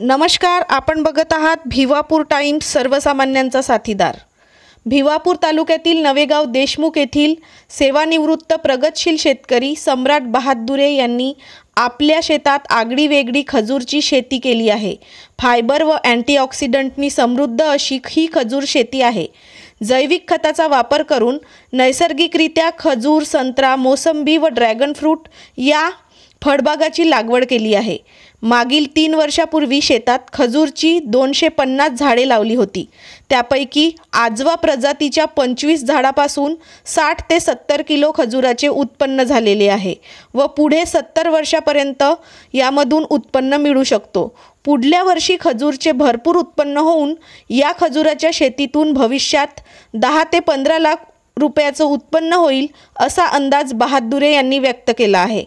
नमस्कार, आपण बघत आहात भिवापूर टाइम्स, सर्वसामान्यांचा साथीदार। भिवापूर तालुक्यातील नवेगाव देशमुख येथील सेवानिवृत्त प्रगतशील शेतकरी सम्राट बहादुरे यांनी आपल्या शेतात आगळीवेगळी खजूरची शेती केली आहे। फायबर व अँटीऑक्सिडंटनी समृद्ध अशी ही खजूर शेती आहे। जैविक खताचा वापर करून नैसर्गिकरित्या खजूर, संत्रा, मोसंबी व ड्रॅगन फ्रूट या फळबागाची लागवड केली आहे। मागील 3 वर्षापूर्वी शेतात खजूरची 250 झाडे लावली होती। त्यापैकी आजवा प्रजातीच्या 25 झाडापासून 60 ते 70 किलो खजूराचे उत्पन्न झालेले आहे व पुढे 70 वर्षापर्यंत यामधून उत्पन्न मिळू शकतो। पुढल्या वर्षी खजूरचे भरपूर उत्पन्न होऊन या खजूराच्या शेतीतून भविष्यात 10 ते 15 लाख रुपयाचं उत्पन्न होईल असा अंदाज बहादुरे यांनी व्यक्त केला आहे।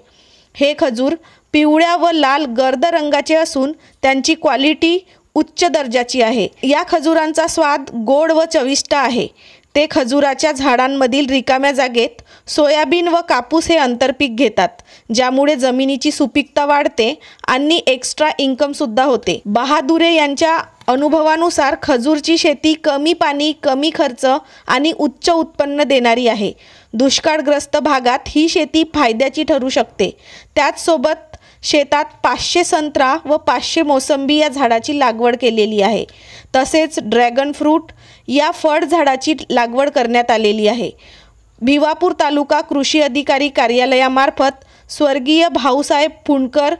हे खजूर पिवळ्या व लाल गर्द रंगाचे असून त्यांची क्वालिटी उच्च दर्जाची आहे। या खजुरांचा स्वाद गोड व चविष्ट आहे। ते खजुराच्या झाडांमधील रिकाम्या जागेत सोयाबीन व कापूस हे आंतरपीक घेतात, ज्यामुळे जमिनीची सुपीकता वाढते आणि एक्स्ट्रा इन्कम सुद्धा होते। बहादुरे यांच्या अनुभवानुसार खजूरची शेती कमी पाणी, कमी खर्च आणि उच्च उत्पन्न देणारी आहे। दुष्काळग्रस्त भागात ही शेती फायद्याची ठरू शकते। त्याचसोबत शेतात 500 संत्रा व 500 मोसंबी या झाडाची लागवड केलेली आहे। तसेच ड्रॅगन फ्रूट या फळ झाडाची लागवड करण्यात आलेली आहे। भिवापूर तालुका कृषी अधिकारी कार्यालयामार्फत स्वर्गीय भाऊसाहेब फुंडकर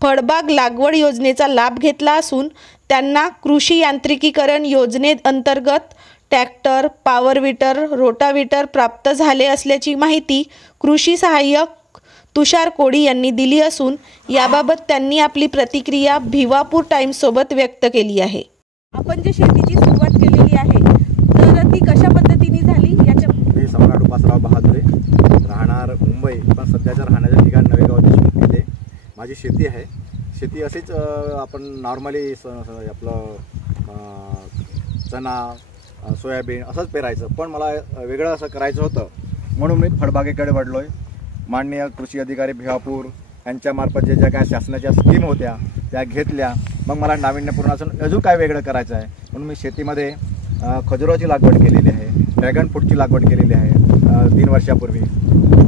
फळबाग लागवड योजनेचा लाभ घेतला असून त्यांना कृषी यांत्रिकीकरण योजनेअंतर्गत ट्रॅक्टर, पॉवर विटर, रोटाविटर प्राप्त झाले असल्याची माहिती कृषी सहाय्यक तुषार कोडी यांनी दिली असून याबाबत त्यांनी आपली प्रतिक्रिया भिवापूर टाइम्स सोबत व्यक्त केली आहे। आपण जे शेतीची सुरुवात केलेली आहे तर ती कशा पद्धतीने झाली याच्या मी सम्राट उपासराव बहादुरे, राहणार मुंबई, पण सध्याच्या राहण्याच्या ठिकाण नवेगाव देशमुख येथे माझी शेती आहे। शेती अशीच आपण नॉर्मली आपलं चना, सोयाबीन असंच पेरायचं, पण मला वेगळं असं करायचं होतं म्हणून मी फळबागेकडे वळलोय। माननीय कृषी अधिकारी भिवापूर यांच्यामार्फत ज्या काय शासनाच्या स्कीम होत्या त्या घेतल्या। मग मला नाविन्यपूर्ण अजून काय वेगळं करायचं आहे म्हणून मी शेतीमध्ये खजुराची लागवड केलेली आहे, ड्रॅगन फ्रूटची लागवड केलेली आहे 3 वर्षापूर्वी।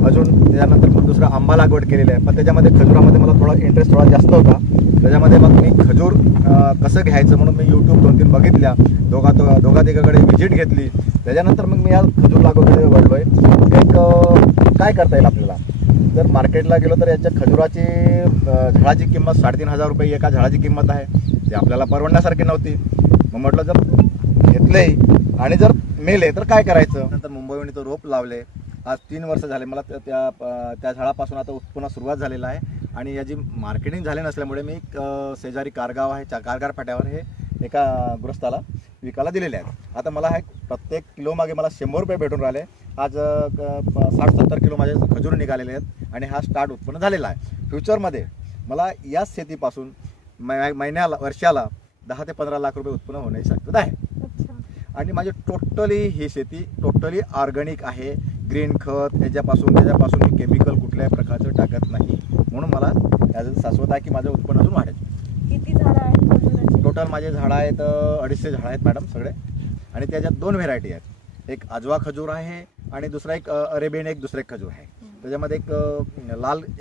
अजून त्याच्यानंतर मग दुसरा आंबा लागवड केलेला आहे, पण त्याच्यामध्ये खजुरामध्ये मला थोडा इंटरेस्ट जास्त होता। त्याच्यामध्ये मग मी खजूर कसं घ्यायचं म्हणून मी यूट्यूब 2-3 बघितल्या, दोघा तिघाकडे व्हिजिट घेतली। त्याच्यानंतर मग मी या खजूर लागवडीकडे वळलोय। एक काय करता येईल आपल्याला, जर मार्केटला गेलो तर याच्या खजुराची झाडाची किंमत 3,500 रुपये एका झाडाची किंमत आहे। ते आपल्याला परवडण्यासारखी नव्हती। मग म्हटलं जर घेतले आणि जर मेले तर काय करायचं। नंतर मुंबईहून इथं रोप लावले। आज 3 वर्ष झाले मला त्या झाडापासून आता उत्पन्न सुरुवात झालेलं आहे आणि याची मार्केटिंग झाली नसल्यामुळे मी शेजारी कारगाव आहे, कारगार फाट्यावर हे एका गृहस्थाला विकायला दिलेले आहेत। आता मला हे प्रत्येक किलो मागे मला 100 रुपये भेटून राहिले। आज 60-70 किलो माझे खजूर निघालेले आहेत आणि हा स्टार्ट उत्पन्न झालेला आहे। फ्युचरमध्ये मला या शेतीपासून वर्षाला 10 ते 15 लाख रुपये उत्पन्न होण्याची शक्यता आहे। आणि माझी टोटली ही शेती टोटली ऑर्गॅनिक आहे। ग्रीन खत त्याच्यापासून मी केमिकल कुठल्याही प्रकारचं टाकत नाही, म्हणून मला याचं शाश्वत आहे की माझं उत्पन्न अजून वाढेल। किती झाडं आहेत? टोटल माझे झाडं आहेत 250 झाडं आहेत मॅडम सगळे। आणि त्याच्यात 2 व्हेरायटी आहेत, एक आजवा खजूर आहे आणि दुसरा एक अरेबियन एक दुसरा एक खजूर आहे। त्याच्यामध्ये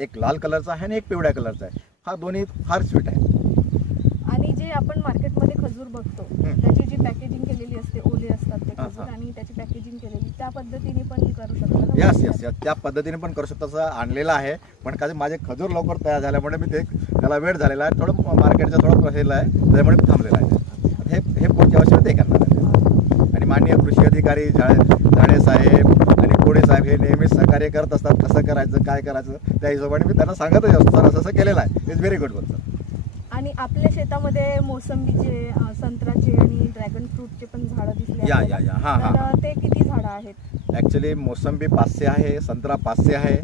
एक लाल कलरचा आहे आणि एक पिवळ्या कलरचा आहे। हा दोन्ही फार स्वीट आहे। आणि जे आपण मार्केटमध्ये खजूर बघतो त्याची जी पॅकेजिंग केलेली असते, ओले असतात ते खजूर आणि त्याची पॅकेजिंग केलेली, त्या पद्धतीने पण हे करू शकतो। यस त्या पद्धतीने पण करू शकतो असं आणलेलं आहे, पण काही माझे खजूर लवकर तयार झाल्यामुळे मी त्याला वेळ झालेला आहे, थोडं मार्केटचा थोडा प्रोसेस आहे त्यामुळे थांबलेला आहे। हे पुढच्या वर्षी ते करणार आहे। आणि माननीय कृषी अधिकारी झाडे साहेब आणि कोडे साहेब हे नेहमीच सहकार्य करत असतात, कसं करायचं काय करायचं त्या हिशोबाने मी त्यांना सांगतच असतो, सर असं केलेलं आहे, इट्स व्हेरी गुड बोलतो। आणि आपल्या शेतामध्ये मोसंबीचे, संत्र्याचे आणि ड्रॅगन फ्रूटचे पण झाडं दिसले हां ते किती झाडं आहेत? ॲक्च्युली मोसंबी 500 आहे, संत्रा 500 आहे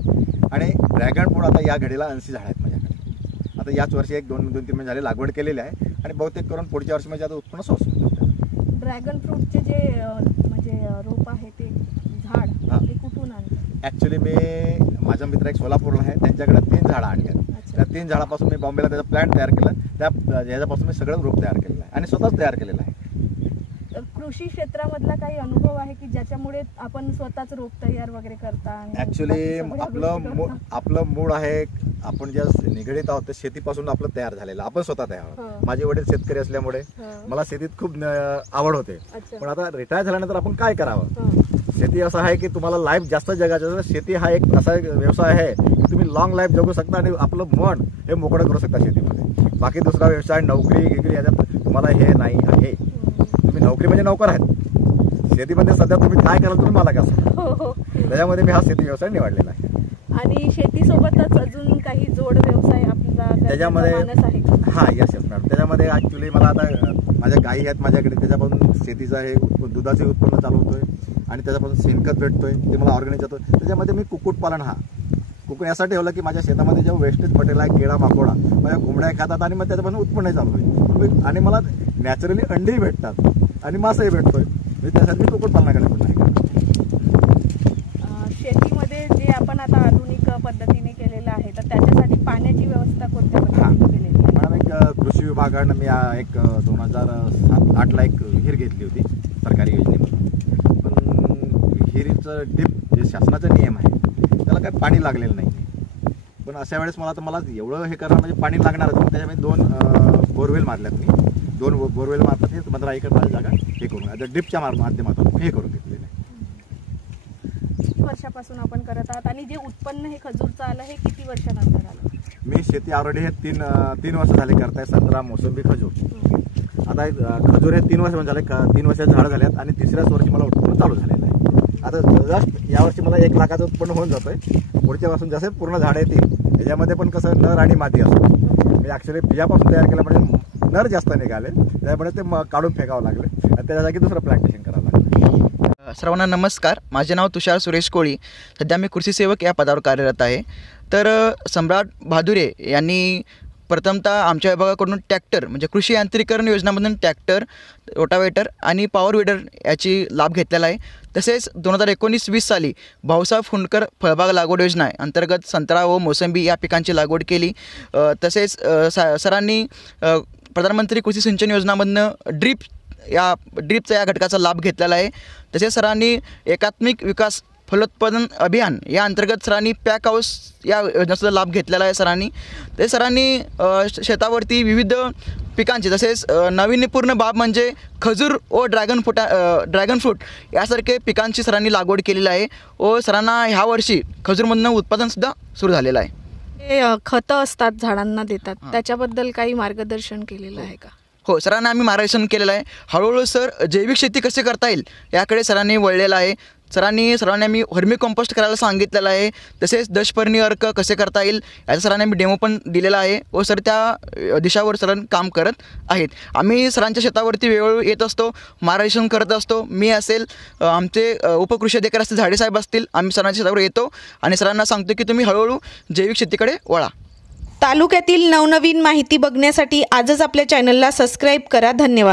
आणि ड्रॅगन फ्रूट आता या घडीला 80 झाडं आहेत माझ्याकडे। आता याच वर्षी 2-3 महिने झाले लागवड केलेली आहे आणि बहुतेक करून पुढच्या वर्षी माझ्या आता उत्पन्न सोडून। ड्रॅगन फ्रूटचे जे म्हणजे रोप आहे ते झाड ते कुठून आणतात? ॲक्च्युली माझा मित्र एक सोलापूरला आहे, त्यांच्याकडे 3 झाडं आणली आहेत। त्या 3 झाडापासून मी बॉम्बेला त्याचा प्लॅन तयार केला, त्या ह्याच्यापासून मी सगळं रोप तयार केलेलं आहे आणि स्वतःच तयार केलेलं आहे. कृषी क्षेत्रामधला काही अनुभव आहे की ज्याच्यामुळे आपण स्वतःच रोप तयार वगैरे करता? ॲक्च्युली आपलं मूळ आहे, आपण ज्या निगडीत आहोत ते शेतीपासून आपलं तयार झालेलं, आपण स्वतः तयार आहोत. माझे वडील शेतकरी असल्यामुळे मला शेतीत खूप आवड होते. पण आता रिटायर झाल्यानंतर आपण काय करावं? शेती असं आहे की तुम्हाला लाईफ जास्त जगायचं, शेती हा एक असा व्यवसाय आहे की तुम्ही लॉंग लाईफ जगू शकता आणि आपलं मन हे मोकळं करू शकता शेतीमध्ये. बाकी दुसरा व्यवसाय नोकरी गिकरी याच्यात तुम्हाला हे नाही आहे. तुम्ही नोकरी म्हणजे नोकर आहेत, शेतीमध्ये सध्या तुम्ही काय कराल तुम्ही मला कसं, त्याच्यामध्ये मी हा शेती व्यवसाय निवडलेला आहे. आणि शेतीसोबतच अजून काही जोड व्यवसाय आपला त्याच्यामध्ये हा यस मॅडम, त्याच्यामध्ये ऍक्च्युली मला आता माझ्या गायी आहेत माझ्याकडे, त्याच्यापासून शेतीचं हे दुधाचे उत्पन्न चालू होतोय आणि त्याच्यापासून शेणखत भेटतोय, ते मला ऑर्गॅनिक जातो. त्याच्यामध्ये मी कुक्कुटपालन कुक्कुट यासाठी ठेवलं की माझ्या शेतामध्ये जेव्हा वेस्टेज मटेरियल आहे, केळा माकोडा माझ्या कोंबड्या खातात आणि मग त्याच्यापासून उत्पन्न चालू होईल आणि मला नॅचरली अंडी भेटतात आणि मासही भेटतोय. त्यासाठी मी कुक्कुटपालनाकडे पण नाही. शेतीमध्ये जे आपण आता आधुनिक पद्धतीने केलेलं आहे तर त्याच्यासाठी पाण्याची व्यवस्था कोणत्या पद्धतीने केलेली आहे? मॅडम एक कृषी विभागानं मी एक 2007-08ला एक विहीर घेतली होती सरकारी योजनेमधून. पण विहिरीचं डीप जे शासनाचा नियम आहे त्याला काही पाणी लागलेलं नाही. पण अशा वेळेस मला एवढं हे करणं म्हणजे पाणी लागणारच. त्याच्यामध्ये 2 बोरवेल मारल्यात मी, 2 बोरवेल मारतात. 15 एकर माझी जागा हे करून आता ड्रिपच्या माध्यमातून हे करून घेतलेलं आहे. किती वर्षापासून आपण करत आहात आणि जे उत्पन्न हे खजूरचं आलं हे किती वर्षानंतर आलं? मी शेती ऑलरेडी हे 3 वर्ष झाले करताय. संत्रा, मोसंबी, खजूर. आता खजूर हे 3 वर्ष झाले, 3 वर्षात झाडं झाल्यात आणि 3ऱ्याच वर्षी मला उत्पन्न चालू झालेलं आहे. आता जस्ट यावर्षी मला 1 लाखाचं उत्पन्न होऊन जातोय. पुढच्या पासून जसे पूर्ण झाडं येतील त्याच्यामध्ये पण कसं नर आणि मादी असतो. मी ॲक्च्युली बियापासून तयार केलं म्हणजे नर जास्त निघाले, त्यामुळे ते काढून फेकावं लागले आणि त्याच्या जागी दुसरं प्लांटेशन करावं लागलं. सर्वांना नमस्कार. माझे नाव तुषार सुरेश कोळी. सध्या मी कृषी सेवक या पदावर कार्यरत आहे. तर सम्राट बहादुरे यांनी प्रथमतः आमच्या विभागाकडून ट्रॅक्टर म्हणजे कृषी यांत्रिकरण योजनामधून ट्रॅक्टर, रोटावेटर आणि पॉवर विडर याची लाभ घेतलेला आहे. तसेच 2019-20 साली भाऊसाहेब फुंडकर फळबाग लागवड योजना अंतर्गत संत्रा व मोसंबी या पिकांची लागवड केली. तसेच सरांनी प्रधानमंत्री कृषी सिंचन योजनामधनं ड्रीपचा या घटकाचा लाभ घेतलेला आहे. तसेच सरांनी एकात्मिक विकास फलोत्पादन अभियान या अंतर्गत सरांनी पॅक हाऊस या योजनेचा लाभ घेतलेला आहे. सरांनी शेतावरती विविध पिकांचे तसेच नाविन्यपूर्ण बाब म्हणजे खजूर व ड्रॅगन फ्रूट यासारखे पिकांची सरांनी लागवड केलेली आहे व सरांना ह्या वर्षी खजूरमधनं उत्पादनसुद्धा सुरू झालेलं आहे. हे खतं असतात झाडांना देतात त्याच्याबद्दल काही मार्गदर्शन केलेलं आहे का? हो, सरांना आम्ही मार्गदर्शन केलेलं आहे. हळूहळू सर जैविक शेती कशी करता येईल याकडे सरांनी वळलेलं आहे. सरांनी आम्ही व्हर्मी कंपोस्ट करायला सांगितलेलं आहे. तसेच दशपर्णी अर्क कसे करता येईल याचा सरांनी आम्ही डेमो पण दिलेला आहे व सर त्या दिशावर सरांनी काम करत आहेत. आम्ही सरांच्या शेतावरती वेळोवेळी येत असतो, मार्गदर्शन करत असतो. मी असेल, आमचे उपकृषी अधिकारी असतील, झाडे साहेब असतील, आम्ही सरांच्या शेतावर येतो आणि सरांना सांगतो की तुम्ही हळूहळू जैविक शेतीकडे वळा. तालुक्यातील नवनवीन माहिती बघण्यासाठी आजच आपल्या चॅनलला सबस्क्राईब करा. धन्यवाद.